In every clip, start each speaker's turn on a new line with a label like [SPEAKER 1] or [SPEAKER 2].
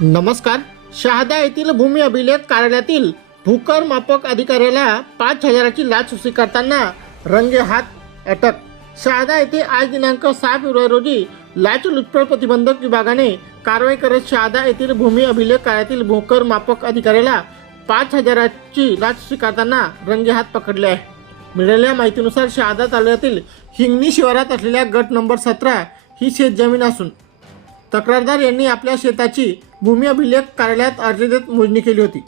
[SPEAKER 1] नमस्कार. शहादा येथील भूमी अभिलेख कार्यालयातील भूकर मापक अधिकाऱ्याला पाच हजाराची लाच स्वीकारताना रंगे हात अटक. शहादा येथे आज दिनांक सहा फेब्रुवारी रोजी लाच प्रतिबंधक विभागाने कारवाई करत शहादा येथील भूमी अभिलेख कार्यालयातील भूकर मापक अधिकाऱ्याला पाच हजाराची लाच स्वीकारताना रंगे हात पकडले आहे. मिळालेल्या माहितीनुसार शहादा तालुक्यातील हिंगणी शिवारात असलेल्या गट नंबर सतरा ही शेतजमीन असून तक्रारदार यांनी आपल्या शेताची भूमी अभिलेख कार्यालयात अर्ज देत मोजणी केली होती.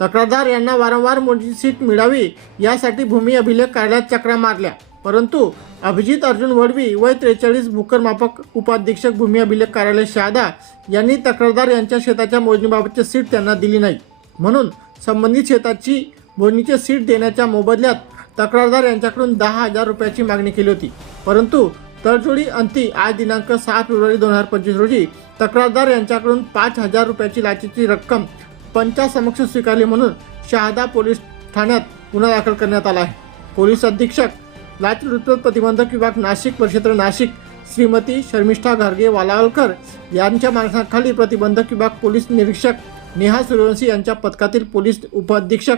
[SPEAKER 1] तक्रारदार यांना वारंवार मोजणी सीट मिळावी यासाठी भूमी अभिलेख कार्यालयात चक्रा मारल्या. परंतु अभिजित अर्जुन वडवी वय त्रेचाळीस भूकर मापक उपाधीक्षक भूमी अभिलेख कार्यालय शहादा यांनी तक्रारदार यांच्या शेताच्या मोजणीबाबतची सीट त्यांना दिली नाही. म्हणून संबंधित शेताची मोजणीची सीट देण्याच्या मोबदल्यात तक्रारदार यांच्याकडून दहा हजार रुपयाची मागणी केली होती. परंतु तडजोडी अंती आज दिनांक सहा फेब्रुवारी दोन हजार पंचवीस रोजी तक्रारदार यांच्याकडून पाच हजार रुपयाची लाचेची रक्कम पंचासमक्ष स्वीकारली म्हणून शहादा पोलीस ठाण्यात गुन्हा दाखल करण्यात आला आहे. पोलीस अधीक्षक लाचलुचपत प्रतिबंधक विभाग नाशिक परिक्षेत्र नाशिक श्रीमती शर्मिष्ठा घारगे वालावलकर यांच्या मार्गदर्शनाखाली प्रतिबंधक विभाग पोलीस निरीक्षक नेहा सूर्यवंशी यांच्या पथकातील पोलीस उपअधीक्षक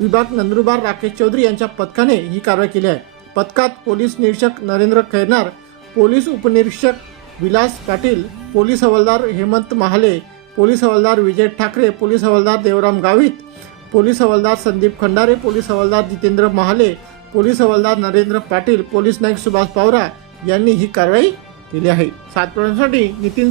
[SPEAKER 1] विभाग नंदुरबार राकेश चौधरी यांच्या पथकाने ही कारवाई केली आहे. पथकात पोलीस निरीक्षक नरेंद्र खैनार पोलीस उपनिरीक्षक विलास पाटील पोलीस हवालदार हेमंत महाले पोलीस हवालदार विजय ठाकरे पोलीस हवालदार देवराम गावित पोलीस हवालदार संदीप खंडारे पोलीस हवालदार जितेंद्र महाले पोलीस हवालदार नरेंद्र पाटील पोलीस नाईक सुभाष पावरा यांनी ही कारवाई केली आहे. सात नितीन